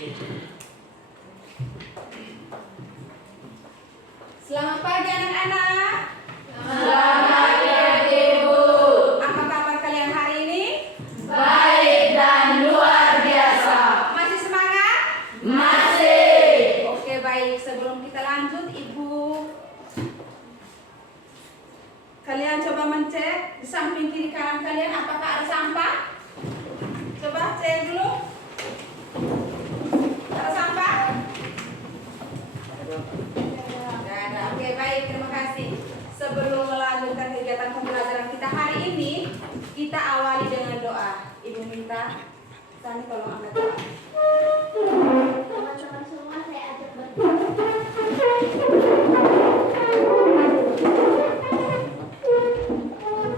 Selamat pagi anak-anak. Selamat pagi Ibu. Apa kabar kalian hari ini? Baik dan luar biasa. Masih semangat? Masih. Oke, baik. Sebelum kita lanjut, Ibu, kalian coba mencek di samping kiri kanan kalian apakah ada sampah? Coba cek dulu. Ada sampah? Tidak ada. Oke, baik. Terima kasih. Sebelum melanjutkan kegiatan pembelajaran kita hari ini, kita awali dengan doa. Ibu minta Sani tolong angkat doa. Teman-teman semua saya ajak berdoa.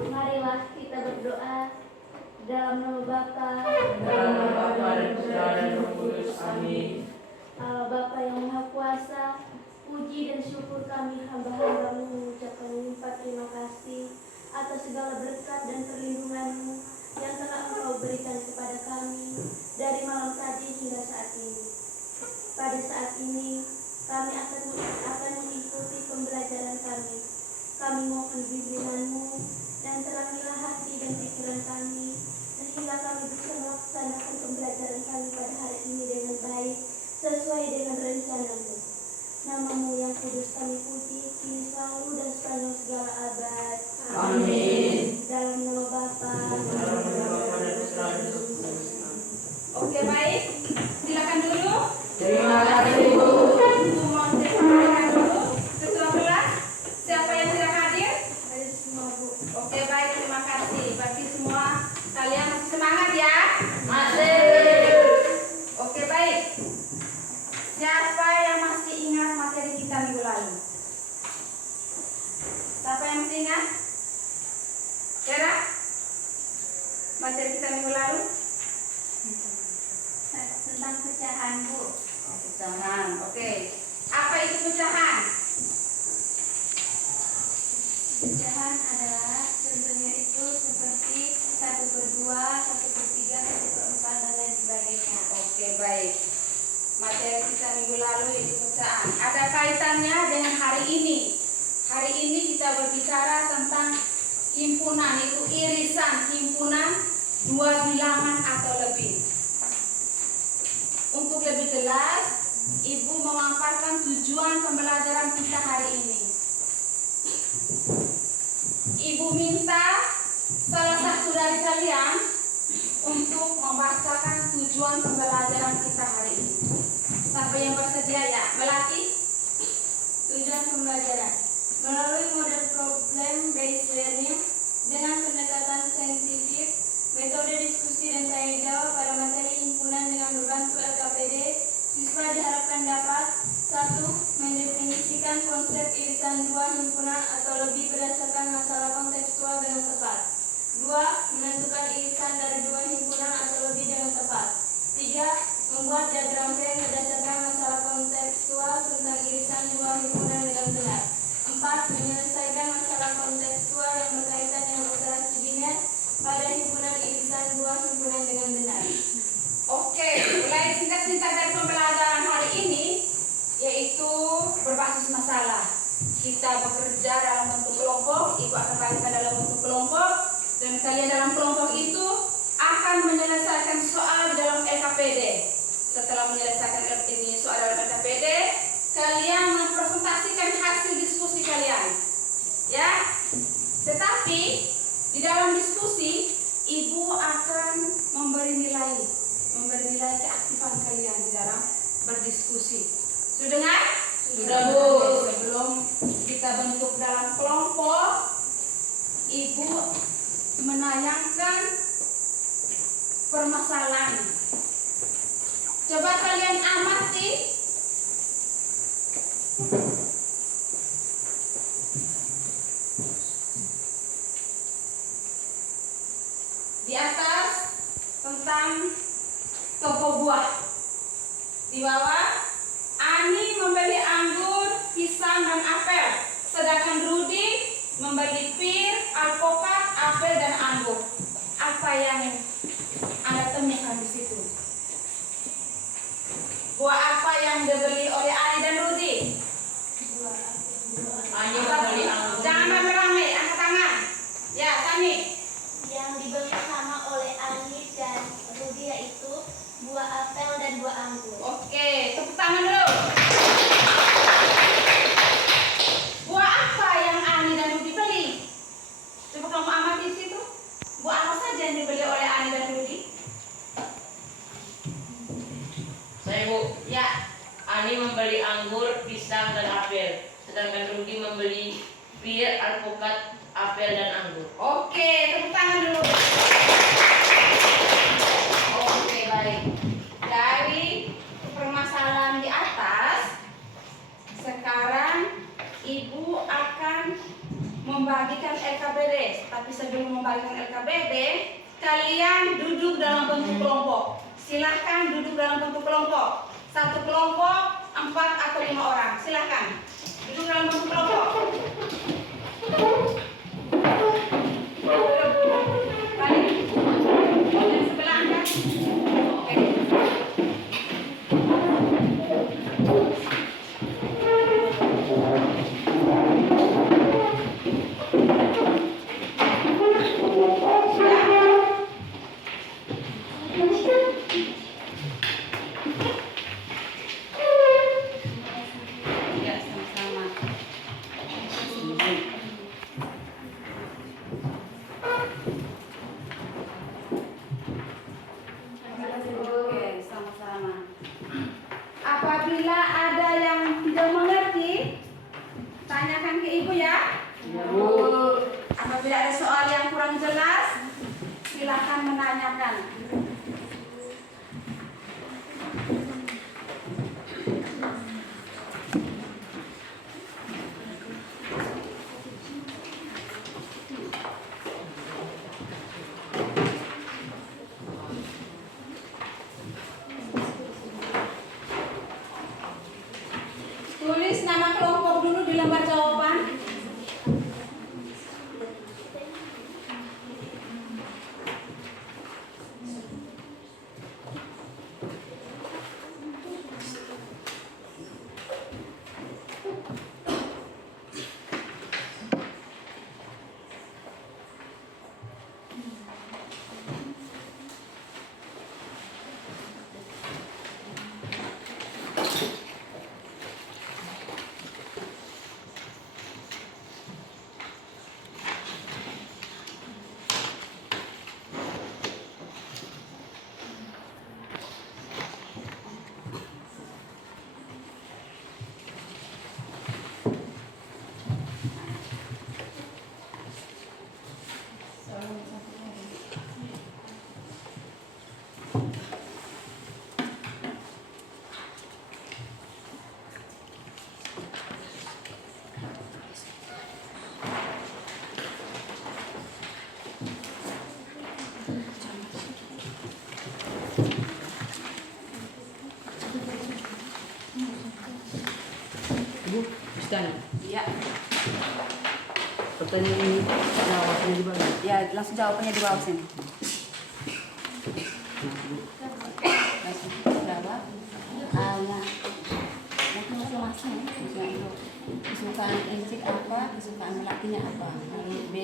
Marilah kita berdoa dalam nama Bapa, Dalam nama Bapa dan Putra dan Roh Kudus. Amin. Allah Bapa yang Maha Kuasa, puji dan syukur kami hamba-hambamu mengucapkan limpah terima kasih atas segala berkat dan perlindungan-Mu yang telah Engkau berikan kepada kami dari malam tadi hingga saat ini. Pada saat ini kami akan mengikuti pembelajaran kami. Kami mohon bimbingan-Mu dan terangilah hati dan pikiran kami sehingga kami bisa melaksanakan pembelajaran kami pada hari ini dengan baik sesuai dengan rencana-Mu. Nama-Mu yang kudus kami puji kini selalu dan sepanjang segala abad. Amin. Dalam nama Bapa. Dalam nama Bapa dan Putra dan Roh Kudus. Oke, baik. Silakan dulu. Terima kasih Ibu. Ibu mau sampaikan dulu. Ketua kelas, siapa yang tidak hadir? Ada semua Bu. Oke, baik. Terima kasih. Berarti semua kalian masih semangat ya? Masih. Oke, baik. Siapa yang masih ingat materi kita minggu lalu? Siapa yang masih ingat? Vera? Materi kita minggu lalu? Tentang pecahan Bu. Pecahan. Oke. Apa itu pecahan? Pecahan adalah contohnya itu seperti 1/2, 1/3, 1/4 dan lain sebagainya. Oke, baik. Materi kita minggu lalu itu pecahan. Ada kaitannya dengan hari ini. Hari ini kita berbicara tentang himpunan, itu irisan himpunan 2 bilangan atau lebih. Untuk lebih jelas, Ibu memaparkan tujuan pembelajaran kita hari ini. Ibu minta salah satu dari kalian untuk membacakan tujuan pembelajaran kita hari ini. Siapa yang bersedia ya? Melati? Tujuan pembelajaran melalui model problem based learning dengan pendekatan saintifik, metode diskusi dan tanya jawab pada materi himpunan dengan membantu LKPD, siswa diharapkan dapat 1. Mendefinisikan konsep irisan 2 himpunan atau lebih berdasarkan masalah kontekstual dengan tepat. 2. Menentukan irisan dari 2 himpunan atau lebih dengan tepat. 3. Membuat diagram Venn berdasarkan masalah kontekstual tentang irisan 2 himpunan dengan benar. 4. Menyelesaikan masalah kontekstual yang berkaitan dengan operasi biner pada himpunan irisan 2 himpunan dengan benar. Oke, mulai singkat-singkat dari pembelajaran hari ini, yaitu berbasis masalah. Kita bekerja dalam bentuk kelompok, Ibu akan bagikan dalam bentuk kelompok, dan kalian dalam kelompok itu akan menyelesaikan soal di dalam LKPD. Setelah menyelesaikan soal dalam LKPD, kalian mempresentasikan hasil diskusi kalian. Ya, tetapi di dalam diskusi, Ibu akan memberi nilai keaktifan kalian di dalam berdiskusi. Sudah dengar? Sudah Bu. Sebelum kita bentuk dalam kelompok, Ibu menayangkan permasalahan. Coba kalian amati di atas tentang toko buah. Di bawah, Ani membeli anggur, pisang, dan apel, sedangkan Rudi membeli pir, alpukat, apel, dan anggur. Apa yang Anda temukan di situ? yang dibeli oleh Ani dan Rudi? Ani membeli anggur. Jangan rame-rame, angkat tangan. Ya, Sani. Yang dibeli sama oleh Ani dan Rudi yaitu buah apel dan buah anggur. Oke, tepuk tangan dulu. Buah apa yang Ani dan Rudi beli? Coba kamu amati di situ. Buah apa saja yang dibeli oleh Ani dan Rudi? Saya Bu, Ya, Ani membeli anggur, pisang dan apel, sedangkan Rudi membeli bir, alpukat, apel dan anggur. oke, tepuk tangan dulu. Oke, baik. Dari permasalahan di atas, sekarang Ibu akan membagikan LKBD. Tapi sebelum membagikan LKBD, kalian duduk dalam bentuk kelompok. Silahkan duduk dalam bentuk kelompok. Satu kelompok 4 atau 5 orang. Silahkan duduk dalam bentuk kelompok. Balik. Yang sebelah angkat. Oke. Ya, sama-sama. Oke, sama-sama. Apabila ada yang tidak mengerti, tanyakan ke Ibu ya. Bu. Apabila ada soal yang kurang jelas, silakan menanyakan. Tulis nama kelompok dulu di lembar jawaban. Bu, Ustaz, Iya. pertanyaan ini jawabannya di bawah. Ya, langsung jawabannya di bawah sini. Langsung jawab. Nanti masing-masing itu kesukaan Encik apa, kesukaan lelakinya apa. B.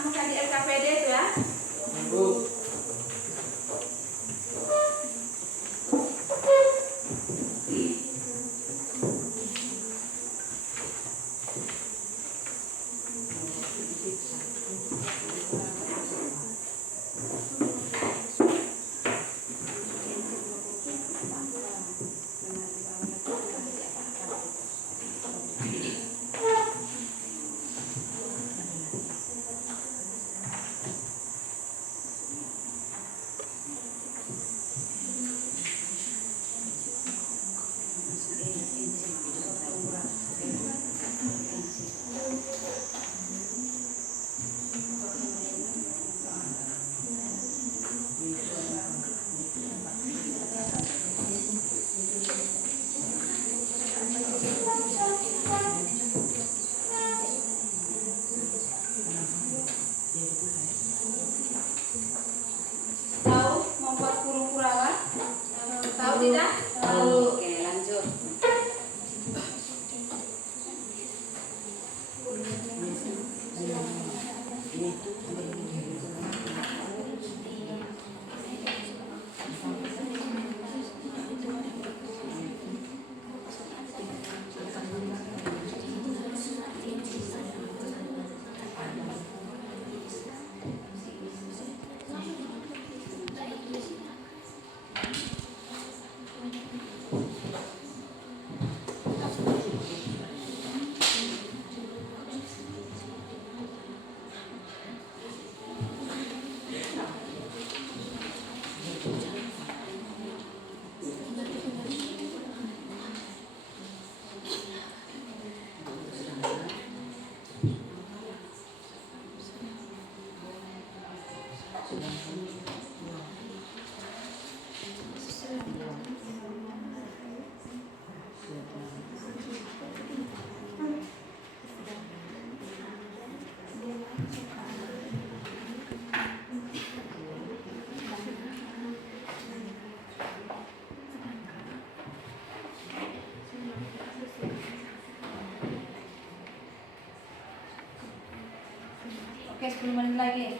sama di LKPD itu ya. Tahu membuat kurung-kurangan? Tahu tidak? Tahu. Oke, lanjut. Oke, 10 menit lagi.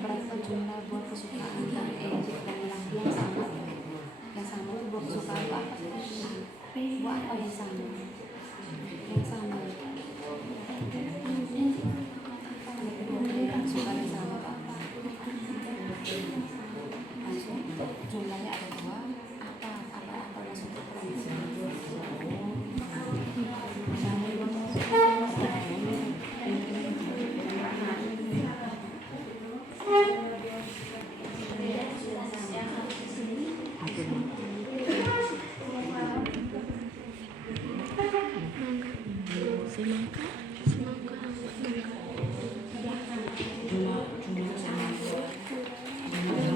Berapa jumlah buah kesukaan dari Egypt dan laki yang sama? Yang sama itu buah kesukaan apa? Buah apa yang sama? Yang sama. Buah kesukaan yang sama apa? Langsung jumlahnya ada dua. Apa maksudnya? Cuma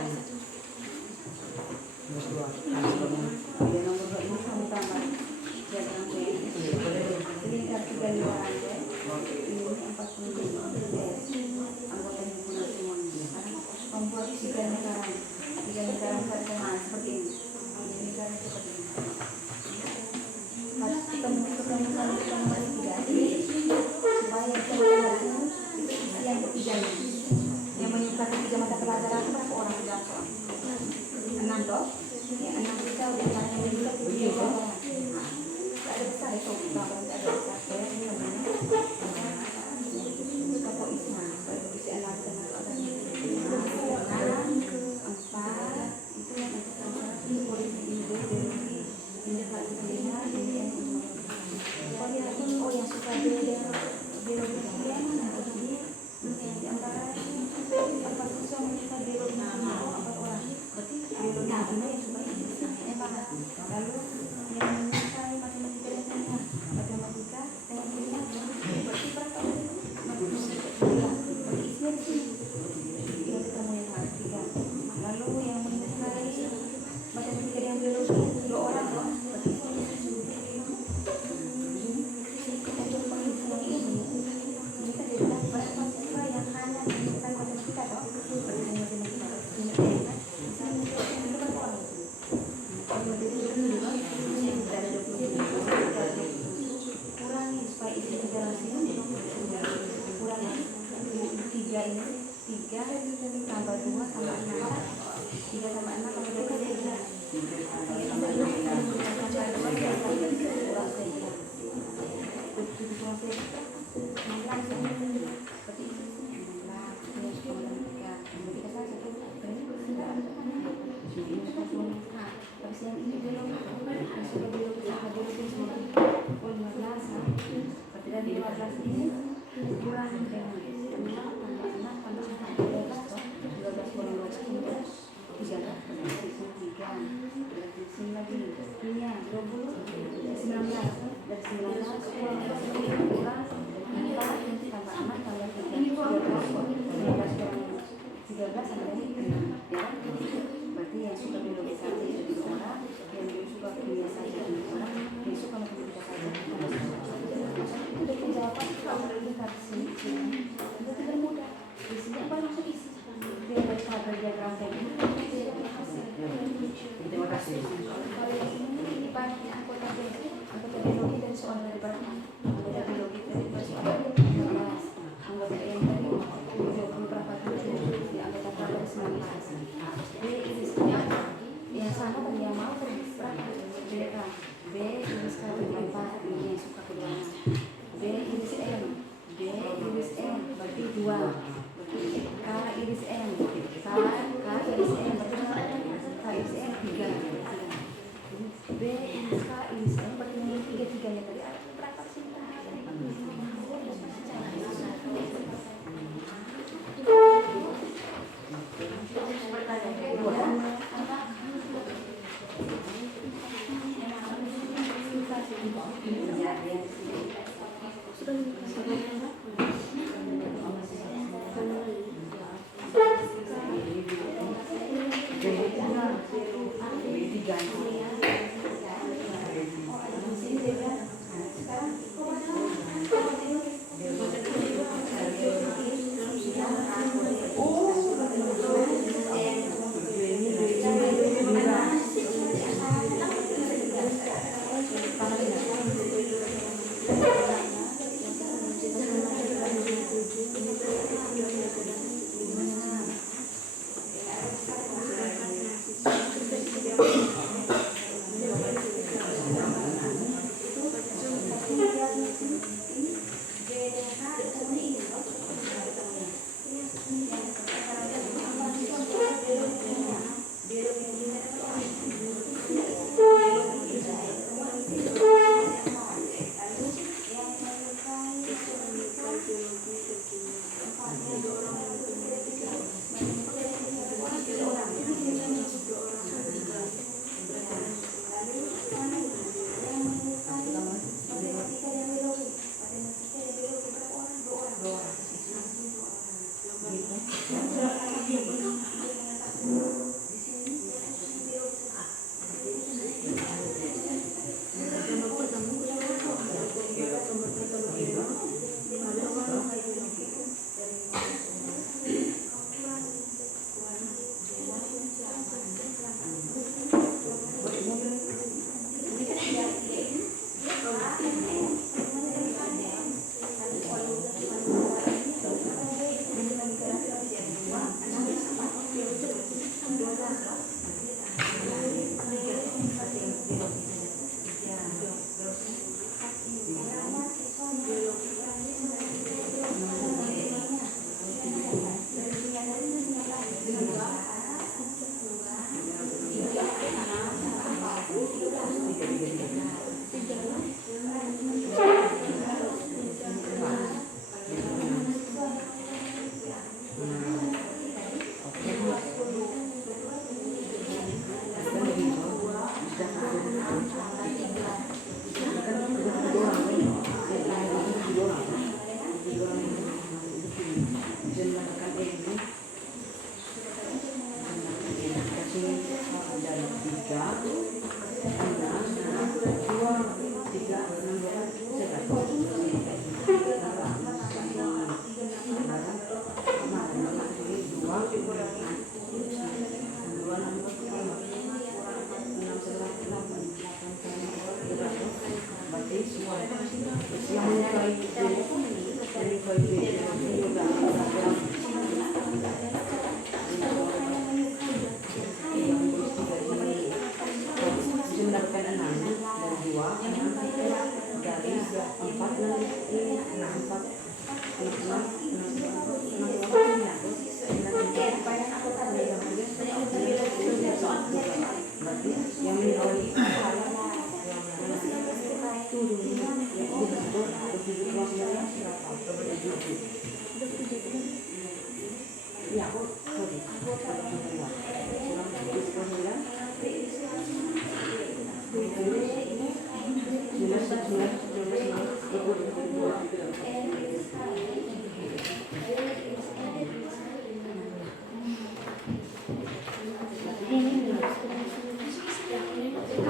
Nomor 2. Dia nomor 2 ini kamu tambah diagram B. Lingkar 3 lingkaran B. Ini 45 anggota himpunan semuanya. Membuat 3 lingkaran. 3 lingkaran pertemuan seperti ini. Lingkaran seperti ini. Harus ketemu satu 3 supaya itu isi yang ketiga yang menyukai 3 mata pelajaran berapa orang dalam soal? 6 toh? Ya 6 kita udah caranya juga 3 orang. Ada besar itu kita berarti ada besar saya ini namanya Kapo Isma bisa anak kenal ada 4 itu yang ada sama politik ide ini Pak Dina ini yang yang suka biologi yang mana ini di antara apa siswa menyuka biologi apa orang berarti biologi ini yang suka ini mana lalu yang menyukai matematika dan kimia matematika dan kimia berarti berapa berarti isinya di sini kita ketemu yang ketiga lalu yang menyukai matematika dan biologi 2 orang loh berarti kurangi supaya isi generasi kurangi 3 ini 3 tambah 2 tambah 6 3 tambah 6 tambah 2 tambah berarti yang suka biologi saja jadi orang, yang suka kimia saja jadi orang, yang suka matematika saja itu udah penjawaban kalau udah dekat sini itu tidak mudah isinya apa langsung isi dia dari pada diagram kayak gini Terima kasih. kalau di sini ini bagi anggota biologi dan soal dari berapa anggota biologi dari soal 15 anggota yang dari 20 berapa di anggota berapa 19 jadi ini yang sama tadi yang mau berapa B iris K berapa ini yang suka keduanya B iris M D iris M berarti 2 K iris M K iris M berarti K iris M 3 B iris K iris M berarti 3 nya tadi ada berapa sih?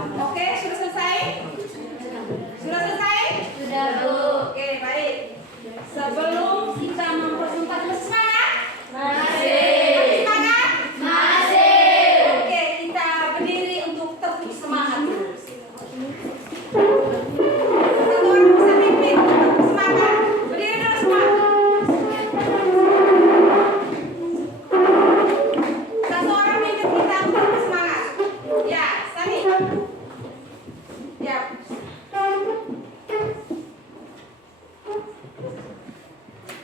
Oke, sudah selesai? Sudah selesai? Sudah, Bu. Oke, baik. Sebelum kita mempresentasi, masih semangat? Masih semangat? Masih. Oke, kita berdiri untuk tepuk semangat dulu. Satu orang bisa pimpin untuk tepuk semangat. Berdiri dulu semua. Satu orang pimpin kita untuk tepuk semangat. Ya, Sani. Ya.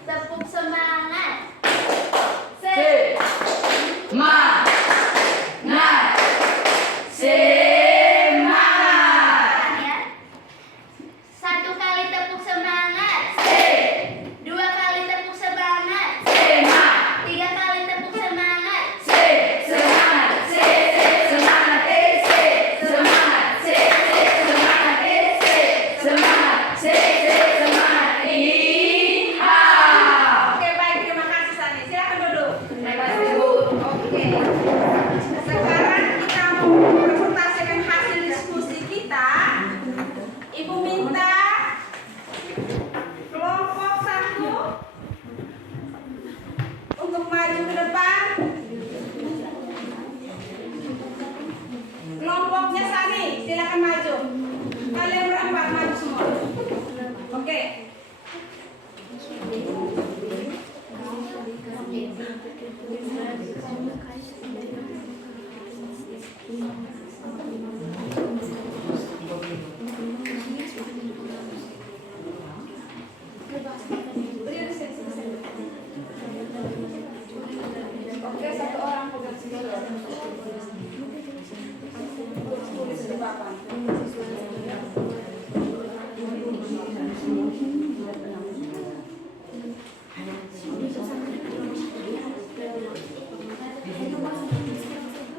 Tepuk semangat. Tahan ya. Satu kali tepuk semangat. Dua kali tepuk semangat. Tiga kali tepuk semangat. Oke, baik, terima kasih Sani. Silakan duduk. Oke. Sekarang kita mau presentasikan hasil diskusi kita. Ibu minta kelompok 1 untuk maju ke depan. Kelompoknya Sani, silakan maju. Kalian berempat maju semua. Oke. Oke, satu orang pegang senjata. Tulis di papan.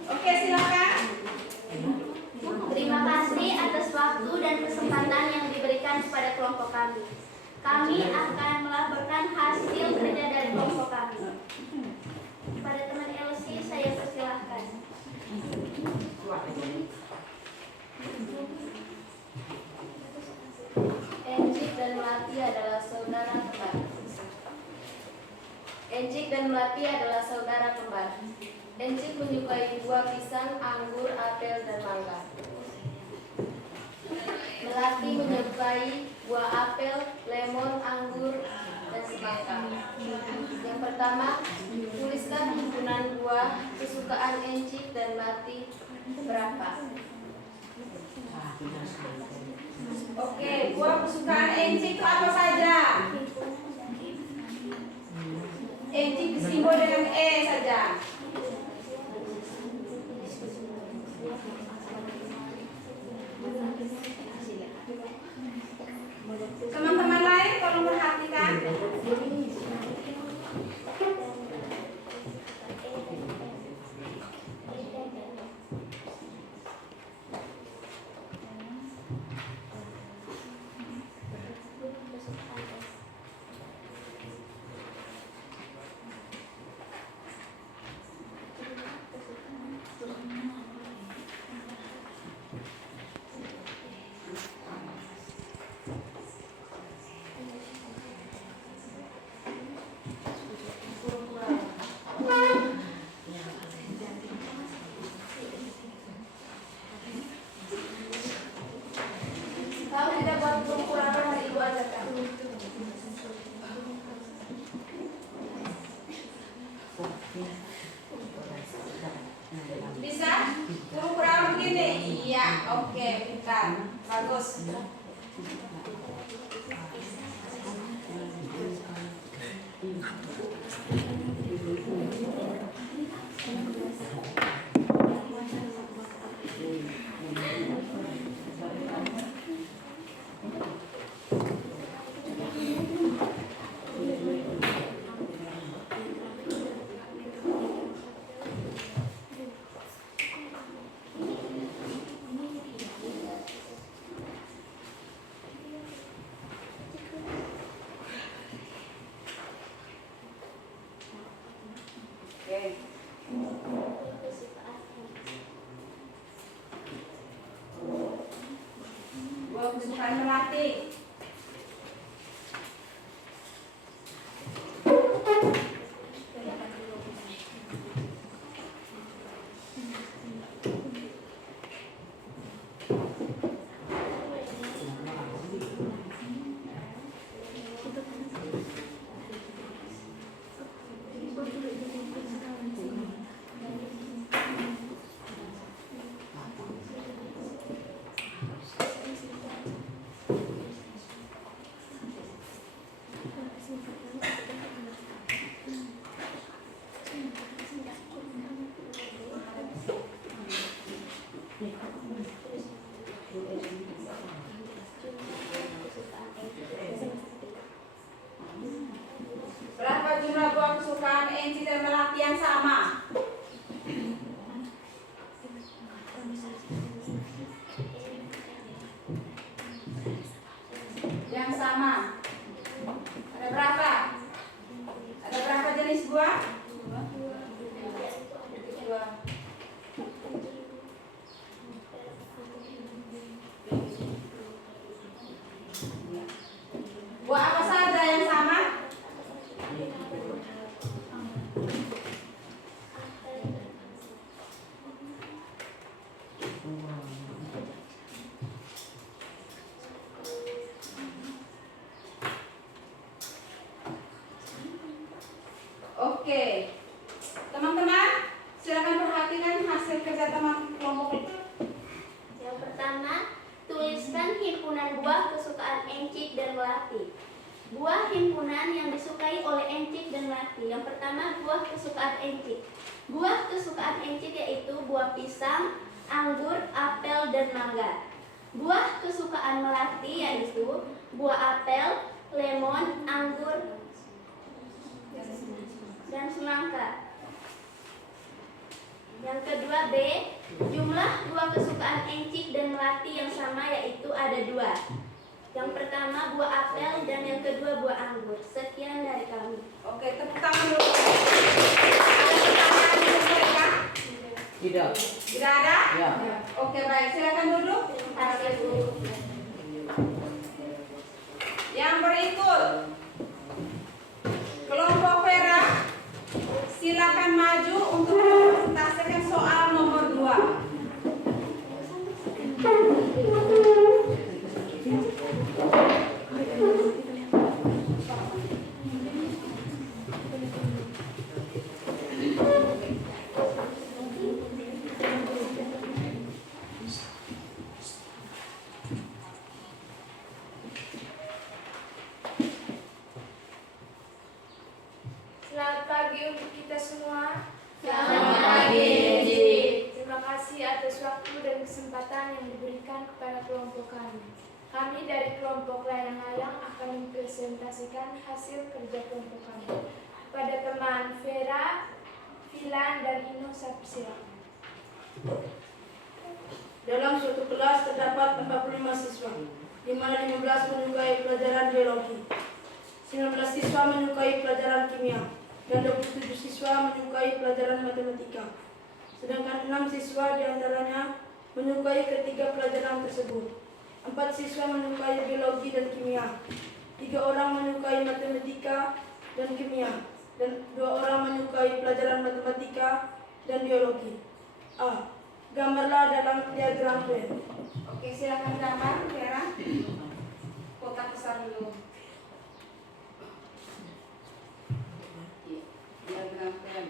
Oke, silakan. Terima kasih atas waktu dan kesempatan yang diberikan kepada kelompok kami. Kami akan melaporkan hasil kerja dari kelompok kami. Pada teman Elsie, saya persilahkan. Enjik dan Melati adalah saudara kembar. Enjik dan Melati adalah saudara kembar. Enjik menyukai buah pisang, anggur, apel, dan mangga. Melati menyukai buah apel, lemon, anggur, dan semangka. Yang pertama, tuliskan himpunan buah kesukaan Enjik dan Melati berapa? Oke, buah kesukaan Enjik itu apa saja? Enjik disimbol dengan E saja. Teman-teman lain tolong perhatikan. Kalau tidak buat pengukuran hari itu aja kan? Bisa? Pengukuran begini? Iya, oke, pintar, bagus. kesukaan melatih. Berapa jumlah buah kesukaan Enci dan Melati yang sama? Yang sama. Ada berapa? Ada berapa jenis buah? Dua. Buah apa saja yang sama? Oke, teman-teman, silakan perhatikan hasil kerja teman kelompok. Yang pertama, tuliskan himpunan buah kesukaan Encik dan Melati. Buah himpunan yang disukai oleh Encik dan Melati. Yang pertama, buah kesukaan Encik. Buah kesukaan Encik yaitu buah pisang, anggur, apel, dan mangga. Buah kesukaan Melati yaitu buah apel, lemon, anggur, dan semangka. Yang kedua B, jumlah buah kesukaan Encik dan Melati yang sama yaitu ada 2. Yang pertama buah apel dan yang kedua buah anggur. Sekian dari kami. Oke, tepuk tangan dulu. Ada pertanyaan untuk mereka? Tidak. Tidak ada? Ya. Oke, baik. Silakan duduk. Terima kasih Bu. Yang berikut, kelompok Vera, silakan maju untuk mempresentasikan soal nomor 2. Selamat pagi untuk kita semua. Selamat pagi. Terima kasih atas waktu dan kesempatan yang diberikan kepada kelompok kami. Kami dari kelompok layang-layang akan mempresentasikan hasil kerja kelompok kami. Pada teman Vera, Filan, dan Ino, saya persilakan. Dalam suatu kelas terdapat 45 siswa, di mana 15 menyukai pelajaran biologi, 19 siswa menyukai pelajaran kimia, dan 27 siswa menyukai pelajaran matematika. Sedangkan 6 siswa diantaranya menyukai ketiga pelajaran tersebut. 4 siswa menyukai biologi dan kimia, 3 orang menyukai matematika dan kimia, dan 2 orang menyukai pelajaran matematika dan biologi. A. Gambarlah dalam diagram Venn. Oke, silakan gambar, Vera. Kotak besar dulu. Diagram Venn.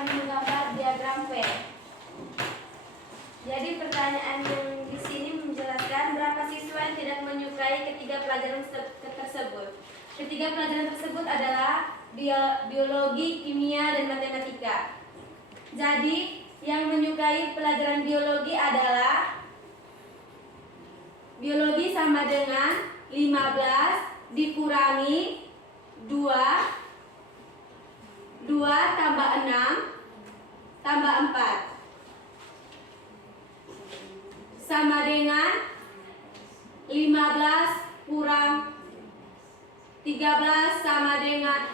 kami menggambar diagram V. Jadi pertanyaan yang di sini menjelaskan berapa siswa yang tidak menyukai ketiga pelajaran tersebut. Ketiga pelajaran tersebut adalah biologi, kimia, dan matematika. Jadi yang menyukai pelajaran biologi adalah biologi sama dengan 15 dikurangi 2 tambah 6 tambah 4 sama dengan 15 kurang 13 sama dengan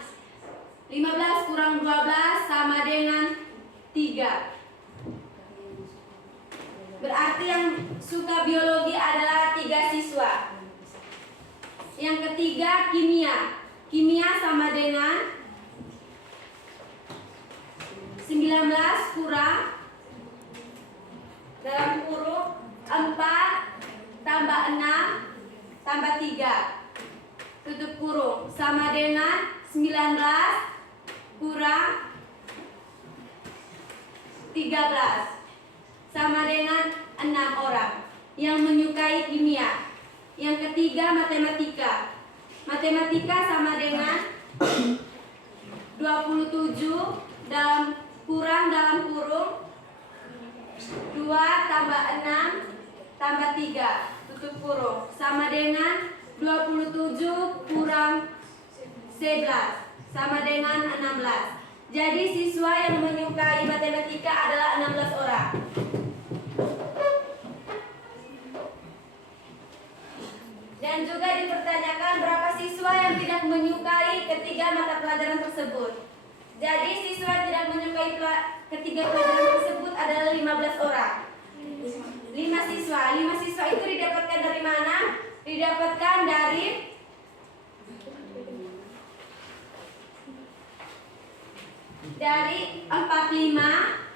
15 kurang 12 sama dengan 3. Berarti yang suka biologi adalah 3 siswa. Yang ketiga kimia. Kimia sama dengan 19 kurang dalam kurung 4 tambah 6 tambah 3 tutup kurung sama dengan 19 kurang 13 sama dengan 6 orang yang menyukai kimia. Yang ketiga matematika. Matematika sama dengan 27 dalam kurung 2 tambah 6 tambah 3 tutup kurung sama dengan 27 kurang 11 sama dengan 16. Jadi siswa yang menyukai matematika adalah 16 orang. Dan juga dipertanyakan berapa siswa yang tidak menyukai ketiga mata pelajaran tersebut. Jadi siswa tidak menyukai ketiga pelajaran tersebut adalah 15 orang. 5 siswa. 5 siswa itu didapatkan dari mana? Didapatkan dari dari 45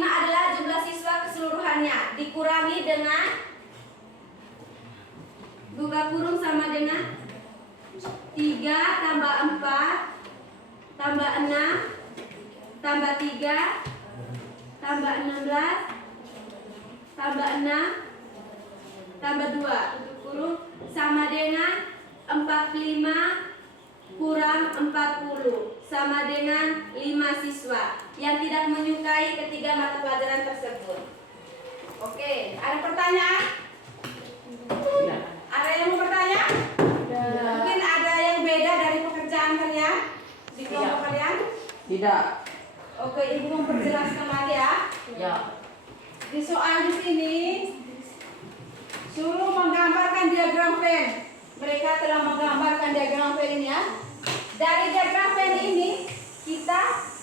adalah jumlah siswa keseluruhannya dikurangi dengan buka kurung sama dengan 3 tambah 4 tambah 6 tambah 3 tambah 16 tambah 6 tambah 2 tutup kurung sama dengan 45 kurang 40 sama dengan 5 siswa yang tidak menyukai ketiga mata pelajaran tersebut. Oke, ada pertanyaan? Ada yang mau bertanya? Mungkin ada yang beda dari pekerjaan kalian di kelompok kalian? Tidak. Oke, Ibu memperjelaskan lagi ya. Ya. Di soal di sini suruh menggambarkan diagram Venn. Mereka telah menggambarkan diagram Venn ini ya. Dari diagram Venn ini kita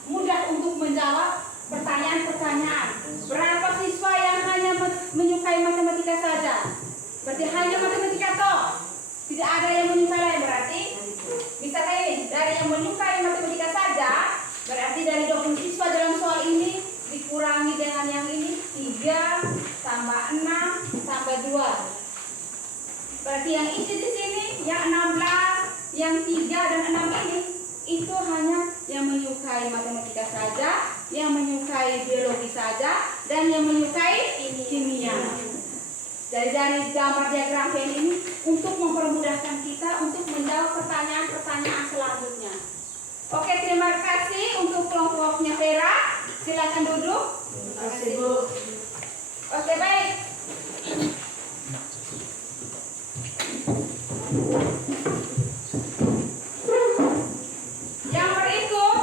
mudah untuk menjawab pertanyaan-pertanyaan. Berapa siswa yang hanya menyukai matematika saja? Berarti hanya matematika toh. Tidak ada yang menyukai lain berarti. Misalnya ini, dari yang menyukai matematika saja, berarti dari 20 siswa dalam soal ini dikurangi dengan yang ini 3 tambah 6 tambah 2. Berarti yang isi di sini yang 16, yang 3 dan 6 ini itu hanya yang menyukai matematika saja, yang menyukai biologi saja, dan yang menyukai kimia. Dari gambar diagram Venn ini untuk mempermudahkan kita untuk menjawab pertanyaan-pertanyaan selanjutnya. Oke, terima kasih untuk kelompoknya Vera. Silakan duduk. Terima kasih, Bu. Oke, baik. Yang berikut,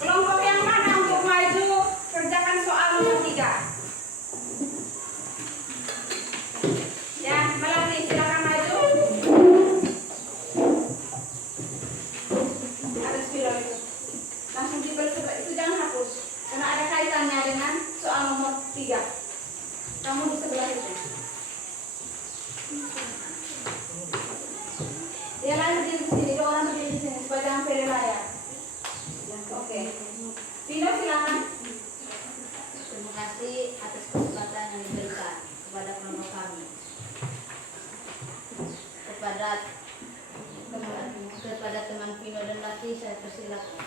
kelompok yang mana untuk maju kerjakan soal nomor 3? Ya, Melati, silakan maju. Ada spiral itu. Langsung dibalik itu jangan hapus, karena ada kaitannya dengan soal nomor 3. Kamu di sebelah itu. Ya, lain berdiri di sini, 2 orang berdiri di sini supaya jangan pede layar. Oke. Pino, silakan. Terima kasih atas kesempatan yang diberikan kepada kelompok kami. Kepada Kepada teman Vino dan Lati saya persilakan.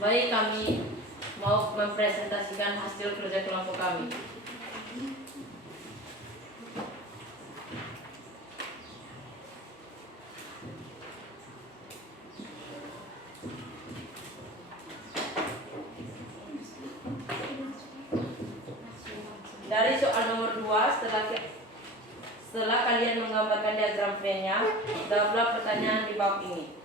Baik, kami mau mempresentasikan hasil kerja kelompok kami. Dari soal nomor 2, setelah kalian menggambarkan diagram Venn-nya, jawablah pertanyaan di bab ini.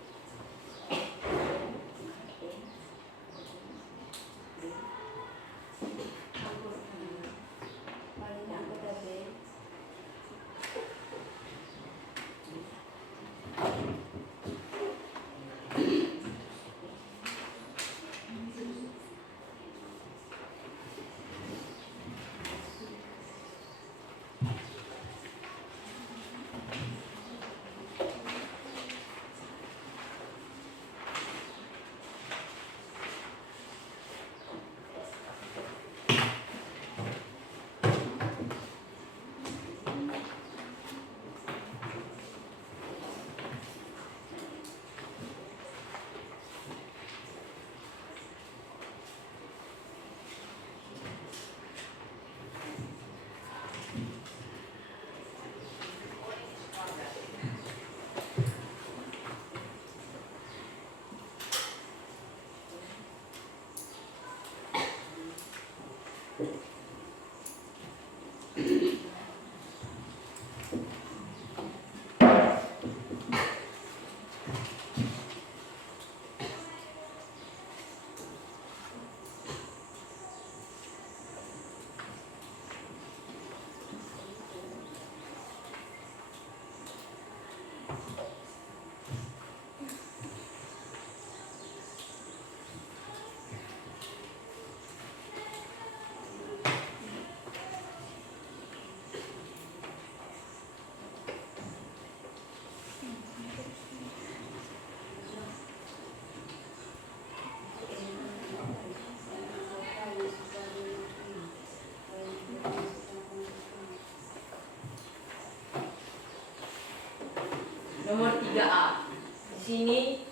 Nomor 3A. Di sini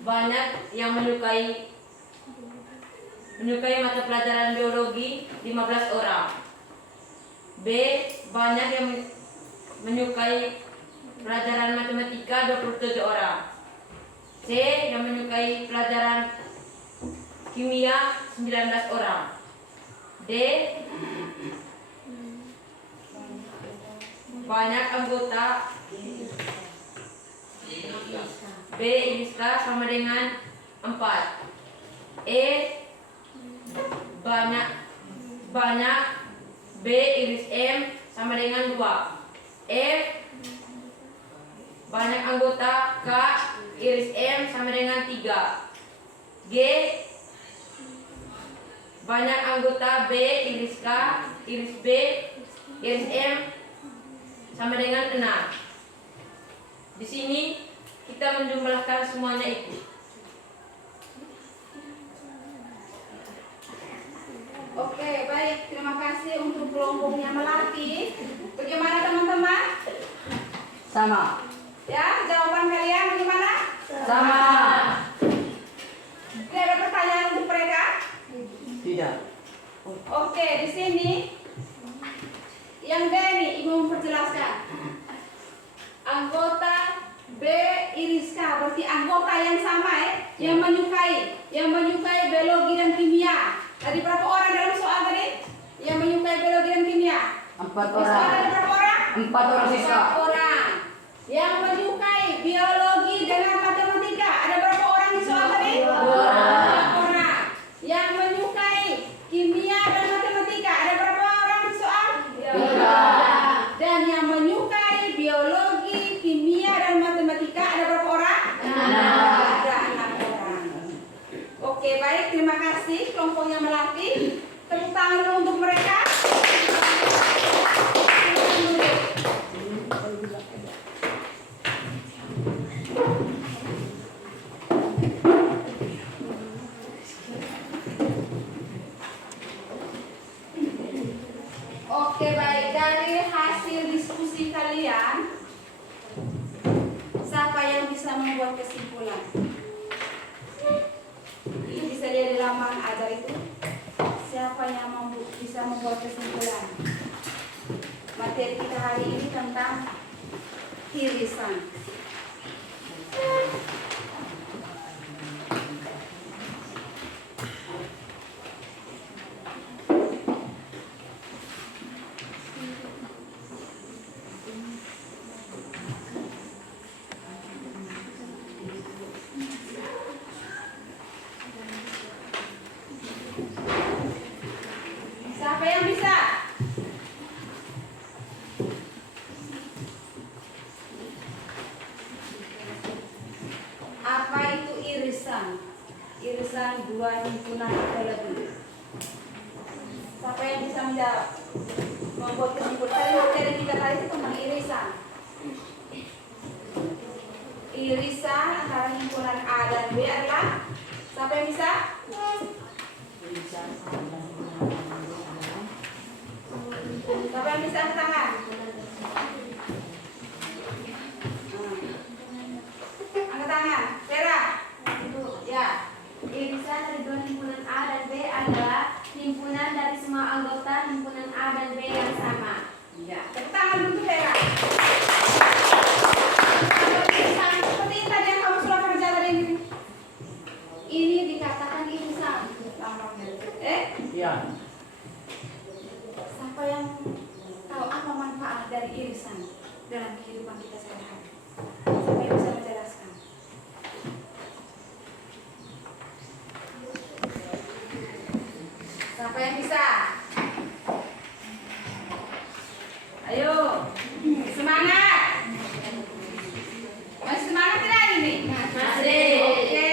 banyak yang menyukai mata pelajaran biologi 15 orang. B. Banyak yang menyukai pelajaran matematika 27 orang. C. Yang menyukai pelajaran kimia 19 orang. D. Banyak anggota B. Iriska sama dengan 4. E. Banyak B. Iris M sama dengan 2. F. Banyak anggota K. Iris M sama dengan 3. G. Banyak anggota B. Iris K. Iris B. Iris M sama dengan 6. Di sini kita menjumlahkan semuanya itu. Oke, baik. Terima kasih untuk kelompoknya Melati. Bagaimana teman-teman? Sama. Ya, jawaban kalian bagaimana? Sama. Tidak ada pertanyaan untuk mereka? Tidak. Oke, di sini yang D ini Ibu memperjelaskan. Anggota B Iriska, berarti anggota yang sama yang menyukai biologi dan kimia. Tadi berapa orang dalam soal tadi? Yang menyukai biologi dan kimia? 4 Di soal ada berapa orang? 4 orang siswa. 4 orang. Yang menyukai biologi dengan matematika, ada berapa orang di soal tadi? 2 orang. Yang menyukai kimia dan matematika, ada berapa orang di soal? 3. Dan yang menyukai biologi, kimia dan matematika, ada berapa orang? 6. Ada 6 orang. Oke, baik, terima kasih kelompoknya Melati. Tepuk tangan dulu untuk mereka. Oke, baik. Dari hasil diskusi kalian, siapa yang bisa membuat kesimpulan? Ini bisa lihat di laman ajar itu. Siapa yang bisa membuat kesimpulan? Materi kita hari ini tentang irisan. Siapa yang bisa? Apa itu irisan? Irisan dua himpunan atau lebih. Siapa yang bisa menjawab? Membuat kesimpulan. Tadi materi kita tadi itu tentang irisan. Irisan antara himpunan A dan B adalah siapa yang bisa? Siapa yang bisa angkat tangan? Angkat tangan. Vera. Ya. Irisan dari dua himpunan A dan B adalah himpunan dari semua anggota himpunan A dan B yang sama. Ya. Tepuk tangan dulu Vera. Irisan seperti tadi yang kamu sudah kerja tadi ini. Ini dikatakan irisan. Iya. Siapa yang tahu apa manfaat dari irisan dalam kehidupan kita sehari-hari? Siapa yang bisa menjelaskan? Siapa yang bisa? Ayo, semangat! Masih semangat tidak ini? Masih. Oke.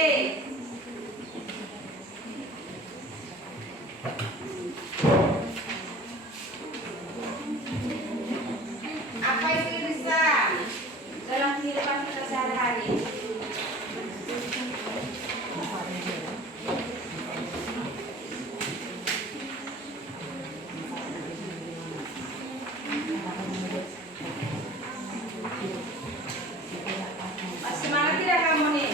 Apa itu irisan dalam kehidupan kita sehari-hari? Masih semangat tidak kamu nih?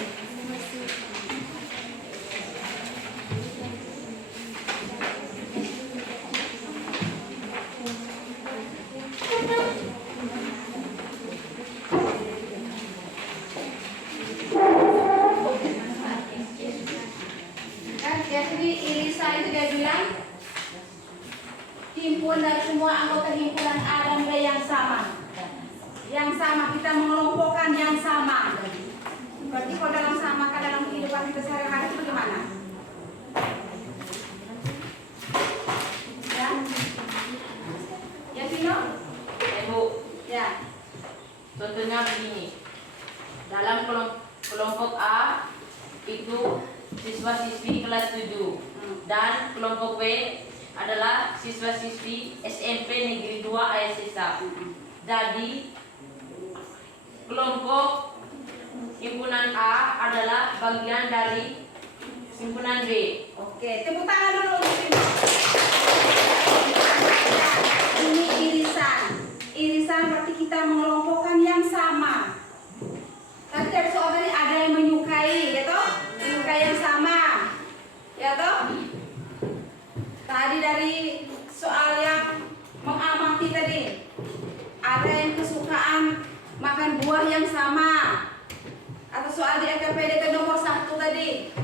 Kan jadi irisan itu dia bilang himpun dari semua anggota himpunan A dan B yang sama. Yang sama, kita mengelompokkan yang sama. Berarti kalau dalam sama kan dalam kehidupan kita sehari-hari itu bagaimana? Ya? Ya Vino? Ibu, Ya. contohnya begini. Dalam kelompok A itu siswa-siswi kelas 7 dan kelompok B adalah siswa-siswi SMP Negeri 2 ASSA. Jadi kelompok himpunan A adalah bagian dari himpunan B. Oke, tepuk tangan dulu untuk Vino. Ini irisan. Irisan berarti kita mengelompokkan yang sama. Tadi dari soal tadi ada yang menyukai, ya toh? Menyukai yang sama, ya toh? Tadi dari soal yang mengamati tadi, ada yang kesukaan makan buah yang sama, atau soal di LKPD nomor 1 tadi.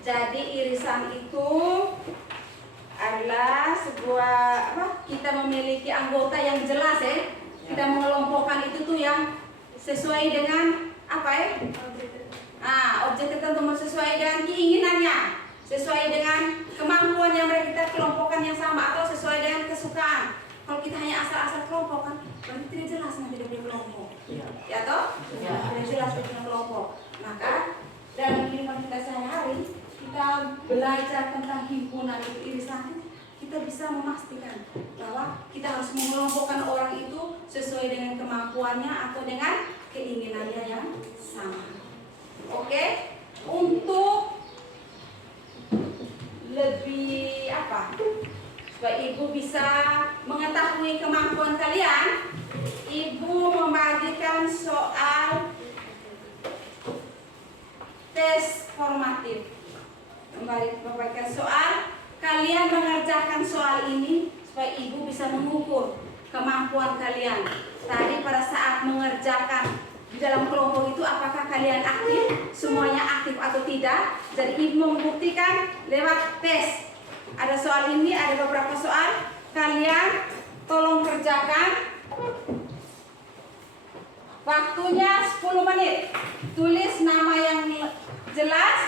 Jadi irisan itu adalah sebuah kita memiliki anggota yang jelas ya. Kita mengelompokkan itu tuh yang sesuai dengan apa ya? Objek tertentu sesuai dengan keinginannya, sesuai dengan kemampuan yang mereka kita kelompokkan yang sama atau sesuai dengan kesukaan. Kalau kita hanya asal-asal kelompok kan berarti tidak jelas nanti dia punya kelompok. Ya toh? Tidak jelas dia punya kelompok. Maka dalam kehidupan kita sehari-hari kita belajar tentang himpunan itu irisan, kita bisa memastikan bahwa kita harus mengelompokkan orang itu sesuai dengan kemampuannya atau dengan keinginannya yang sama. Oke, untuk lebih supaya ibu bisa mengetahui kemampuan kalian, ibu membagikan soal tes formatif. Membagikan soal, kalian mengerjakan soal ini supaya ibu bisa mengukur kemampuan kalian. Tadi pada saat mengerjakan di dalam kelompok itu apakah kalian aktif, semuanya aktif atau tidak. Jadi ibu membuktikan lewat tes. Ada soal ini, ada beberapa soal, kalian tolong kerjakan. Waktunya 10 menit. Tulis nama yang jelas.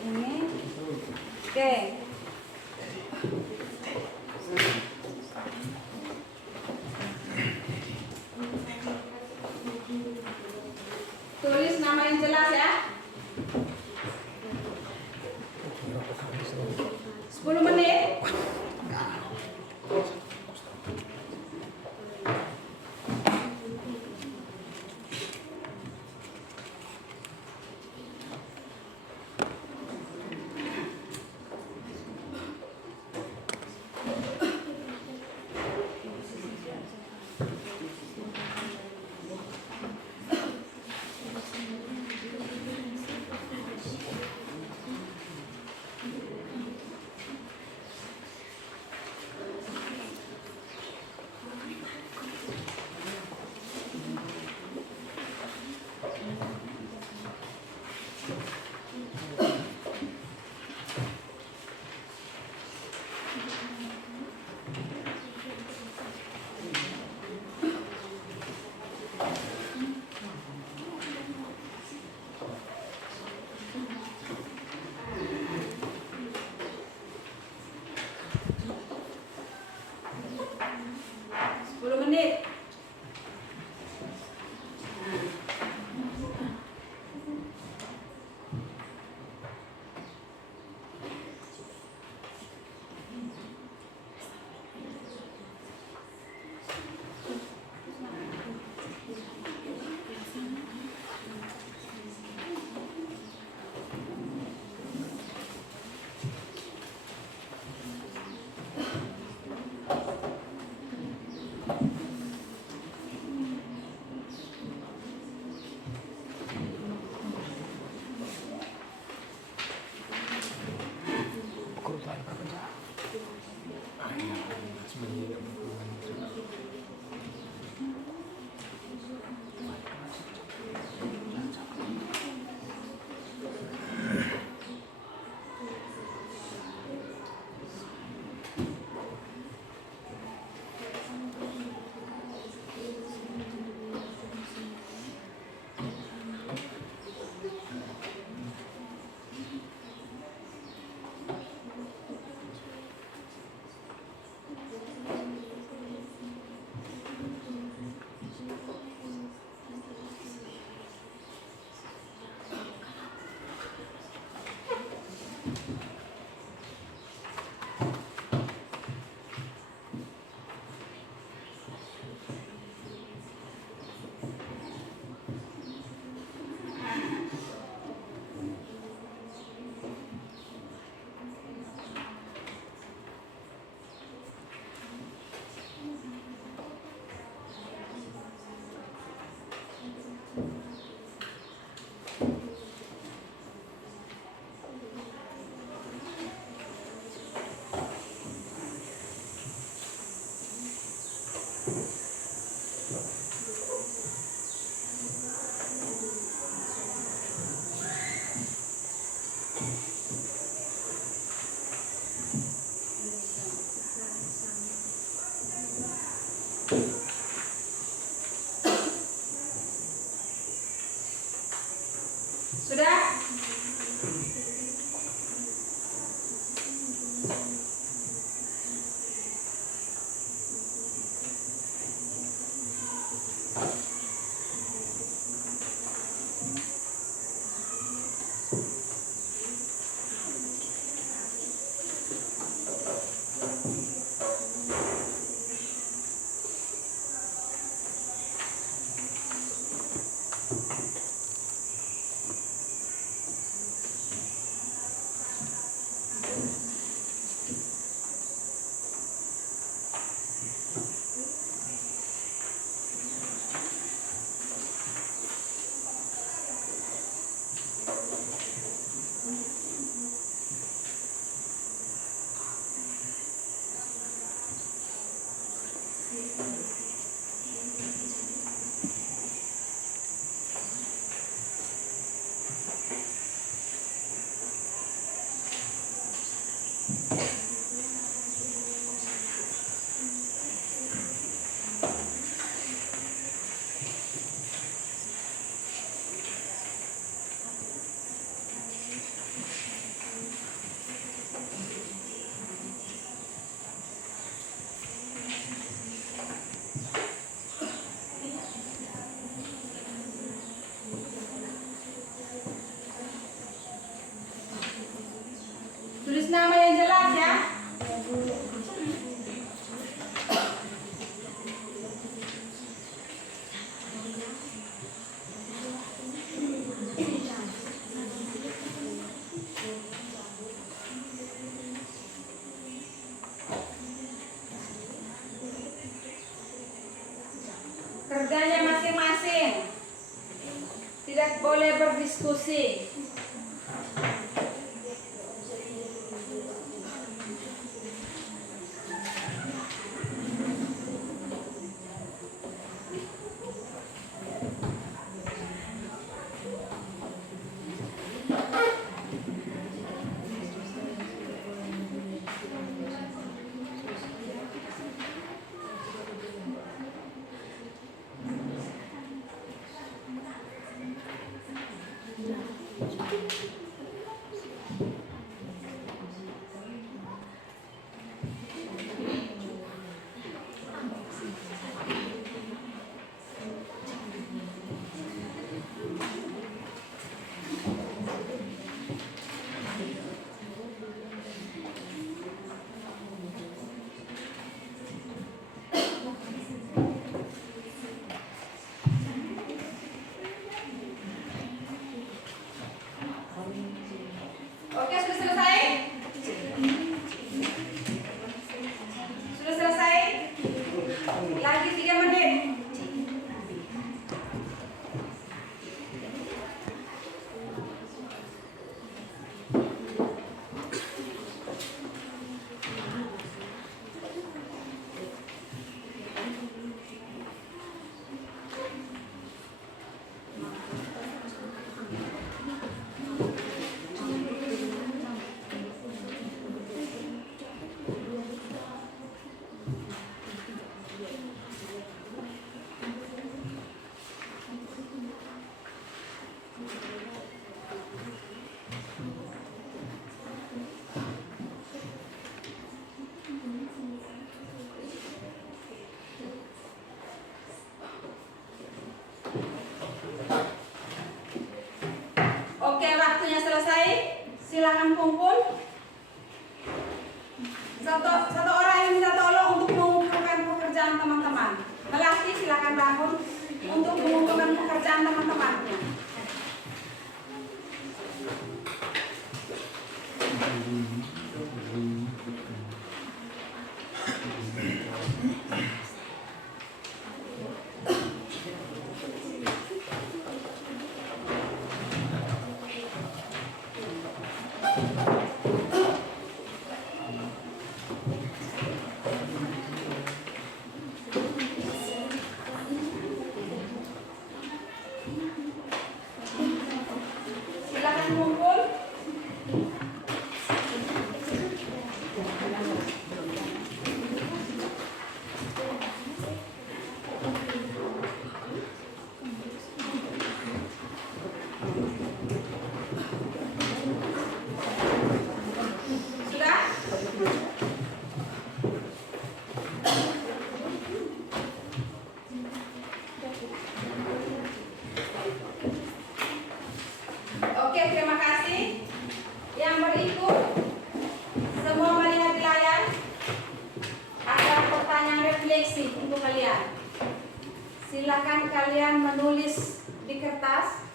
Ini. Oke. Tulis nama yang jelas ya. 10 menit. Sudah? Tulis nama yang jelas ya. Kerjanya masing-masing. Tidak boleh berdiskusi. Oke, sudah selesai? Sudah selesai? Lagi 3 menit. Oke, waktunya selesai. Silakan kumpul. Satu orang yang minta tolong untuk mengumpulkan pekerjaan teman-teman. Melati, silakan bangun untuk mengumpulkan pekerjaan teman-temannya. Silakan kumpul. Sudah? Oke, terima kasih. Yang berikut, semua melihat di layar. Ada pertanyaan refleksi untuk kalian. Silakan kalian menulis di kertas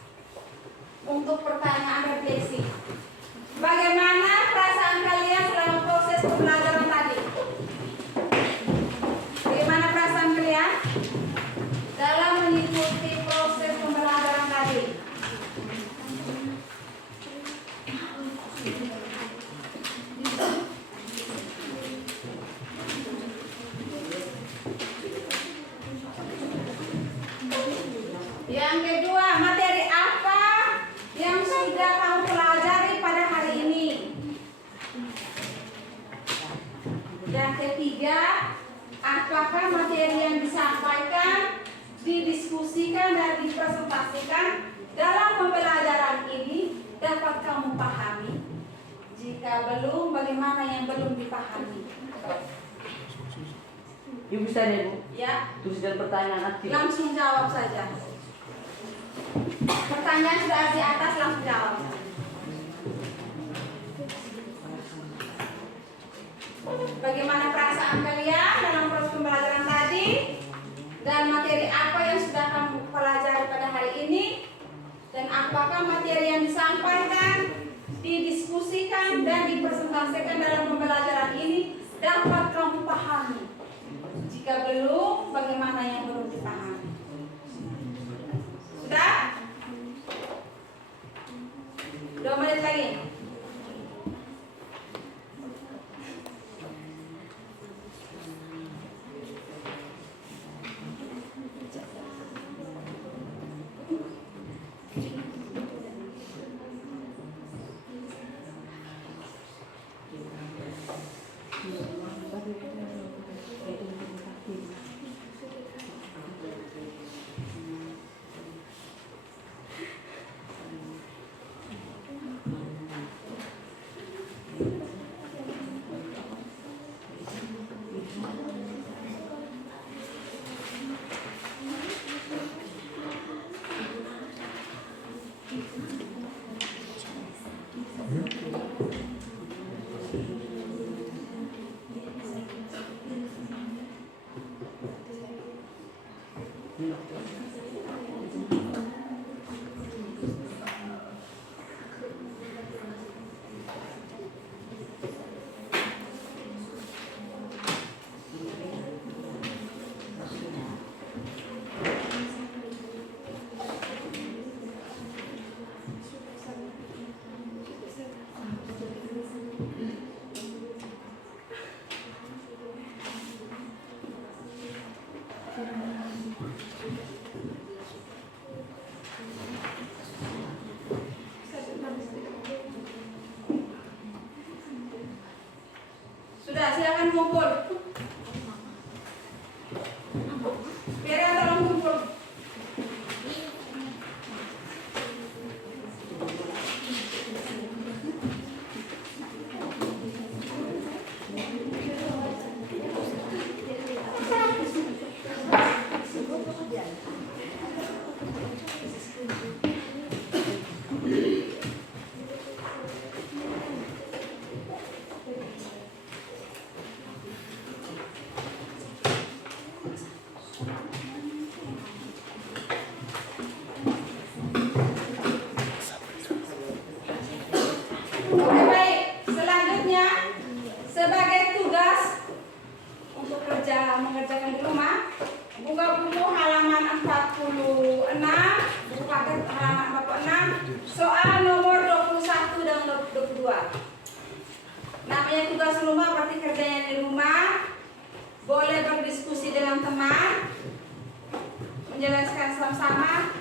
untuk pertanyaan refleksi. Bagaimana perasaan kalian selama proses pembelajaran tadi? Bagaimana perasaan kalian dalam mengikuti proses pembelajaran tadi? Yang kedua, materi apa yang dipresentasikan dalam pembelajaran ini dapat kamu pahami? Jika belum, bagaimana yang belum dipahami? Ibu bisa deh, Bu. Ya, Tuliskan pertanyaan aktif. langsung jawab saja. Pertanyaan sudah di atas, langsung jawab. Bagaimana perasaan kalian dalam proses pembelajaran tadi? Dan materi apa yang sudah kamu pelajari pada hari ini? Dan apakah materi yang disampaikan, didiskusikan, dan dipresentasikan dalam pembelajaran ini dapat kamu pahami? Jika belum, bagaimana yang belum dipahami? Sudah? 2 menit lagi. Sudah, silakan kumpul. Vera, tolong kumpul. Oke, baik. Selanjutnya, sebagai tugas untuk mengerjakan di rumah, buka buku halaman 46, buku paket halaman 46, soal nomor 21 dan 22. Namanya tugas rumah, berarti kerjanya di rumah. Boleh berdiskusi dengan teman, menjelaskan sama-sama,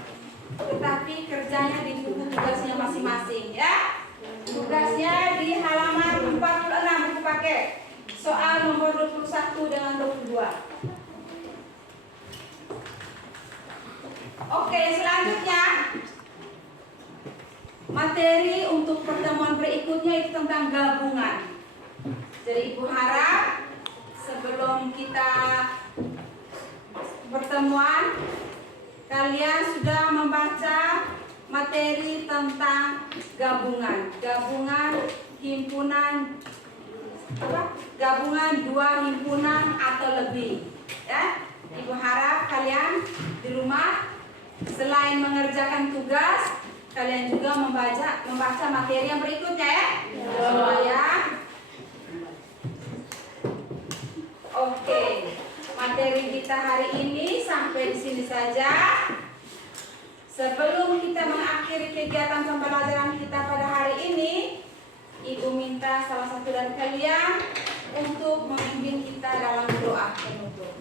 tetapi kerjanya di buku tugasnya masing-masing, ya. Tugasnya di halaman 46 buku paket. Soal nomor 21 dengan 22. Oke, selanjutnya materi untuk pertemuan berikutnya itu tentang gabungan. Jadi Ibu harap sebelum kita pertemuan kalian sudah membaca materi tentang gabungan himpunan gabungan 2 himpunan atau lebih, ya. Ibu harap kalian di rumah selain mengerjakan tugas, kalian juga membaca materi yang berikutnya, ya. Supaya oke, materi kita hari ini sampai di sini saja. Sebelum kita mengakhiri kegiatan pembelajaran kita pada hari ini, Ibu minta salah satu dari kalian untuk memimpin kita dalam doa penutup.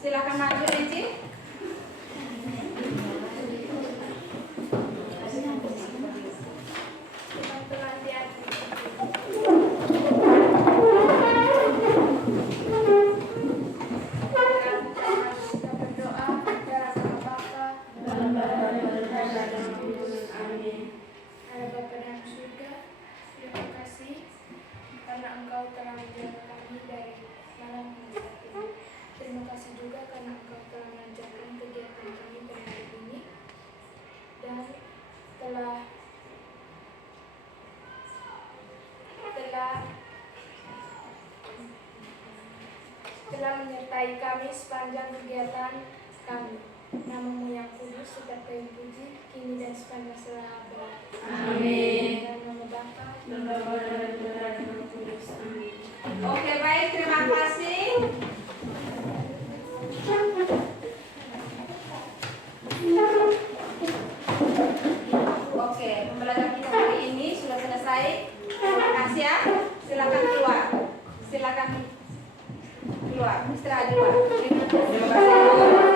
Silakan maju, Reci. Teman-teman di atas. Kita berdoa. telah menyertai kami sepanjang kegiatan kami. Namamu yang kudus tetap terpuji kini dan sepanjang selama. Amin. Dan nama Bapa Dan Bapa dan Putra dan Roh Kudus. Amin. Oke, baik, terima kasih. Oke, pembelajaran kita hari ini sudah selesai. Terima kasih ya. Silakan keluar. Silakan keluar. Istirahat di luar. Terima kasih.